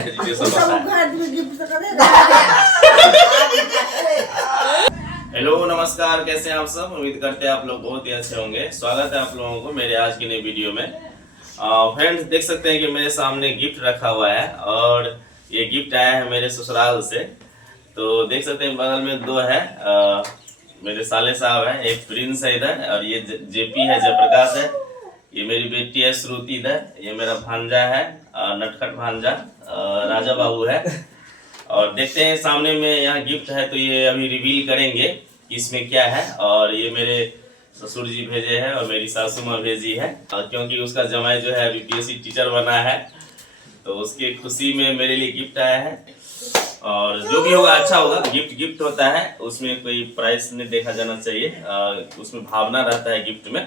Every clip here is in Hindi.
हेलो नमस्कार, कैसे हैं आप सब। उम्मीद करते हैं आप लोग बहुत ही अच्छे होंगे। स्वागत है आप लोगों को मेरे आज की नई वीडियो में। फ्रेंड्स, देख सकते हैं कि मेरे सामने गिफ्ट रखा हुआ है और ये गिफ्ट आया है मेरे ससुराल से। तो देख सकते हैं बगल में दो है, मेरे साले साहब है, एक प्रिंस है इधर और ये जेपी है, जयप्रकाश है। ये मेरी बेटी है श्रुति इधर, ये मेरा भांजा है नटखट भांजा राजा बाबू है। और देखते हैं सामने में यहाँ गिफ्ट है तो ये अभी रिवील करेंगे कि इसमें क्या है। और ये मेरे ससुर जी भेजे हैं और मेरी सासू माँ भेजी है, क्योंकि उसका जमाई जो है अभी बीएससी टीचर बना है तो उसकी खुशी में मेरे लिए गिफ्ट आया है। और जो भी होगा अच्छा होगा। गिफ्ट गिफ्ट होता है, उसमें कोई प्राइस नहीं देखा जाना चाहिए, उसमें भावना रहता है गिफ्ट में।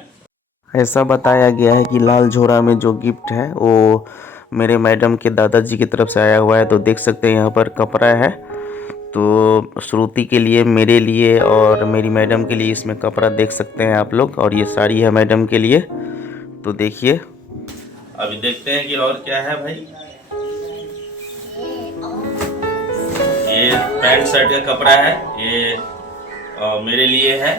ऐसा बताया गया है कि लाल झोरा में जो गिफ्ट है वो मेरे मैडम के दादाजी की तरफ से आया हुआ है। तो देख सकते हैं यहाँ पर कपड़ा है, तो श्रुति के लिए, मेरे लिए और मेरी मैडम के लिए इसमें कपड़ा देख सकते हैं आप लोग। और ये साड़ी है मैडम के लिए, तो देखिए। अभी देखते हैं कि और क्या है भाई। ये पैंट शर्ट का कपड़ा है, ये मेरे लिए है,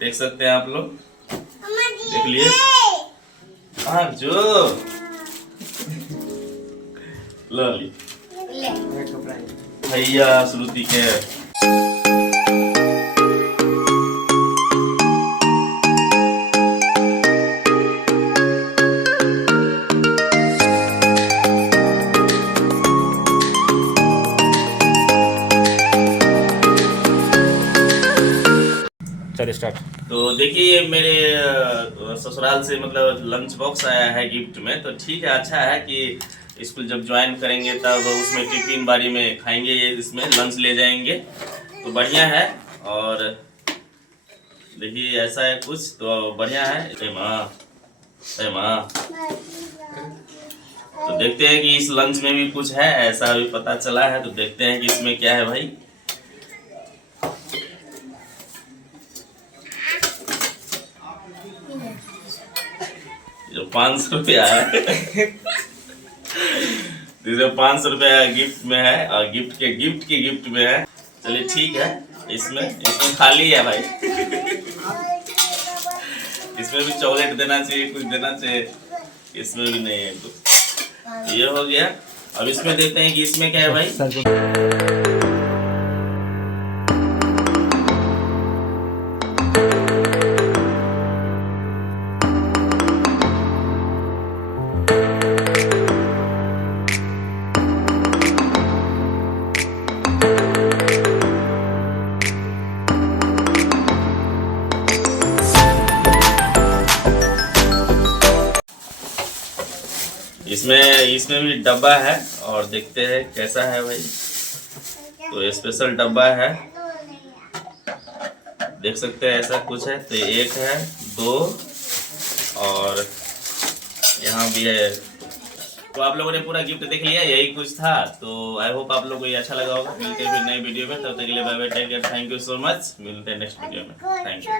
देख सकते हैं आप लोग, देख लिए। हाँ जो ली भैया श्रुति के। चलिए स्टार्ट। तो देखिए मेरे ससुराल से मतलब लंच बॉक्स आया है गिफ्ट में। तो ठीक है, अच्छा है कि स्कूल जब ज्वाइन करेंगे तब उसमें टिफिन बारी में खाएंगे, ये इसमें लंच ले जाएंगे तो बढ़िया है। और देखिए ऐसा है कुछ तो बढ़िया है। ए माँ तो देखते हैं कि इस लंच में भी कुछ है, ऐसा अभी पता चला है। तो देखते हैं कि इसमें क्या है भाई। जो 500 रुपया है जो 500 रुपया गिफ्ट में है और गिफ्ट के में है। चलिए ठीक है, इसमें खाली है भाई इसमें भी चॉकलेट देना चाहिए, कुछ देना चाहिए, इसमें भी नहीं है। तो ये हो गया। अब इसमें देखते हैं कि इसमें क्या है भाई। इसमें भी डब्बा है और देखते हैं कैसा है भाई। तो स्पेशल डब्बा है, देख सकते हैं ऐसा कुछ है। तो एक है, दो और यहाँ भी है। तो आप लोगों ने पूरा गिफ्ट देख लिया, यही कुछ था। तो आई होप आप लोगों को ये अच्छा लगा होगा। मिलते हैं फिर नई वीडियो में, तब तक के लिए bye bye, take care, thank you so much. मिलते हैं नेक्स्ट वीडियो में, थैंक यू।